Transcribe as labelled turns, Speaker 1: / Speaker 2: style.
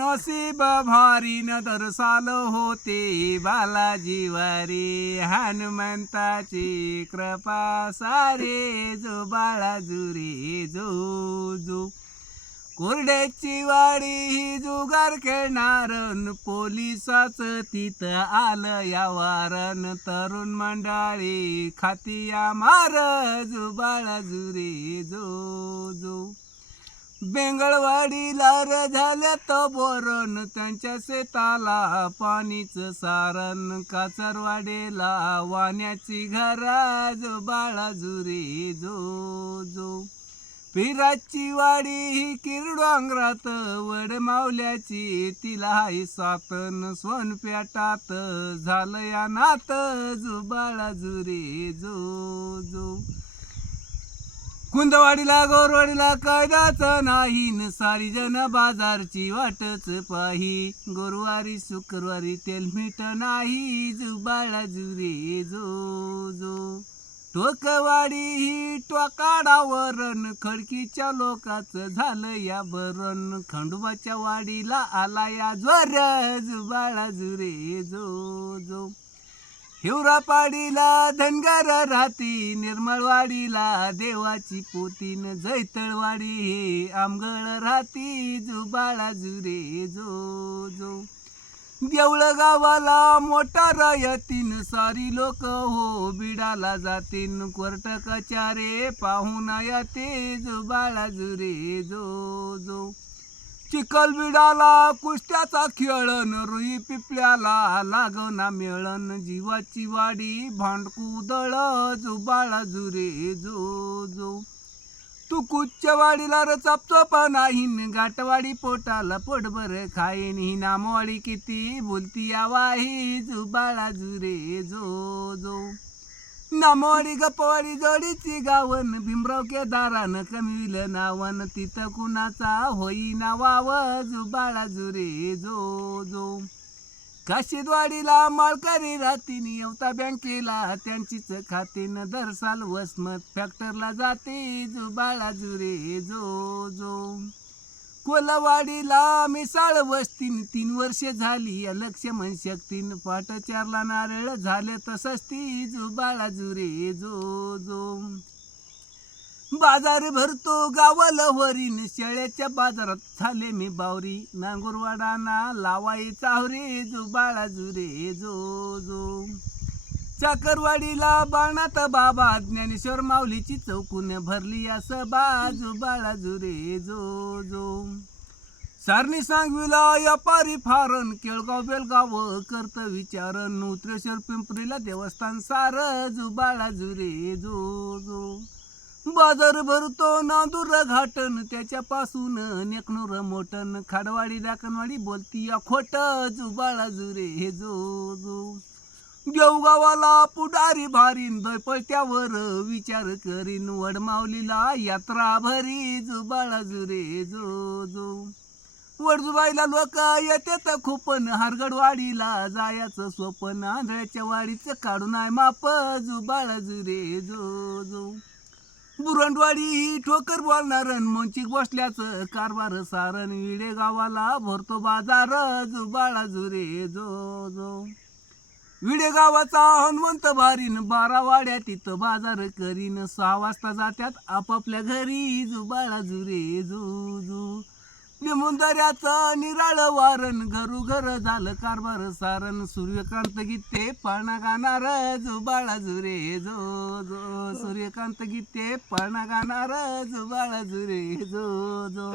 Speaker 1: नसीब भारी न दरसाल होते बालाजी वारी. हनुमंताची कृपा सारे जो बाळाजुरी जो जो. कोरड्याची वाडी ही जुगार खेळणार पोलिसाच तिथं आलं या वारण तरुण मंडळी खातिया मार जुबाळा जुरे जो जो. बेंगळवाडीला रे झाल्या तो बोरण त्यांच्या शेताला पाणीच सारण. काचरवाडीला वाण्याची घरा बाळाजुरी बाळा जो जो. पिराची वाडी ही किरडोंगरात वड मावल्याची तिला हाय सातन. सोनपेटात झालं या नात जो बाळाजुरी जो जो. कुंदवाडीला गोरवाडीला कायदाच नाही. न सारी जन बाजारची वाटच पाही. गुरुवारी शुक्रवारी तेल मीठ नाही. जुबाळा जुरे जो जो. टोकवाडी ही टोकाडावरण खडकीच्या लोकाचं झालं या बरण खंडोबाच्या वाडीला आला या ज्वर जुबाळा जुरे जो जो. हिवरापाडीला धनगर राहती निर्मळवाडीला देवाची पोतीन जैतळवाडी हे आमगळ राहती जुबाळा जुरे जो जो देवळ गावाला मोठा रायतीन सारी लोक हो बिडाला जातीन. कोर्ट कचारे पाहून येते जुबाळा जुरे जो जो. चिखल बिडाला कुस्त्याचा खेळण रुई पिपल्याला लागना मेळन जीवाची वाडी भांडकुदळ जुबाळा जुरे जो जो. तू कुच्चवाडीला र चापचोपा नाहीन गाठवाडी पोटाला पोटभर खाईन ही नामवाडी किती बोलती आवाही जुबाळा जुरे जो जो. नामवाडी गप्पवाडी जोडीची गावन भीमराव केदारान कमिल नावन तिथं कुणाचा होई नावाव जुबाळा जुरे जो जो काशीदवाडीला माळकरी राहतीन येवता बँकेला त्यांचीच खातीन दरसाल वसमत फॅक्टरला जाते जुबाळा जुरे जो जो कोलवाडीला मिसाळ वस्तीन तीन वर्ष झाली. लक्ष लक्ष्मण शक्तीन पाट चारला नारळ झाले तसंच ती जो जुरे जो जो. बाजार भरतो गावाला वरीन शेळ्याच्या बाजारात झाले मी बावरी. नांगुरवाडाना लावाई चावरे जो जुरे जो जो. चाकरवाडीला बाणात बाबा ज्ञानेश्वर माऊलीची चौकून भरली या बाजू बाळाजू जुरे जो जो. सारणी सांगविला व्यापारी फारण केळगाव बेलगाव करत विचारण उतरेश्वर पिंपरीला देवस्थान सार बाळाजू जुरे जो जो. बाजार भरतो नांदूर घाटन त्याच्यापासून नेकनूर मोटन. खाडवाडी दाकनवाडी बोलती या खोट जुबाळा जुरे हे जो जो. देवगावाला पुढारी भारीन दैपळत्यावर विचार करीन. वडमावलीला यात्रा भरी जुबाळा जुरे जो जो. वडजुबाईला लोक येतात खूपन. हारगडवाडीला जायचं स्वप्न. आंधळ्याच्या वाडीचं काढून आहे माप जुबाळा जुरे जो जो. बुरंडवाडी ही ठोकर बोलणार मंचिक बसल्याचं कारभार सारण विडे गावाला भरतो बाजार जुबाळा जुरे जो जो. विडे गावाचा हनुमंत भारीन बारा वाड्या तिथं बाजार करीन. सहा वाजता जात्यात आपापल्या घरी जुबाळा जुरे जो जो लिंबुंदऱ्याचं निराळ वारण घरू घर झालं कारभार सारण. सूर्यकांत गीते पाळणा गाणार जुबाळा जुरे जो जो सूर्यकांत गीते पाळणा गाणार जुबाळा जुरे जो जो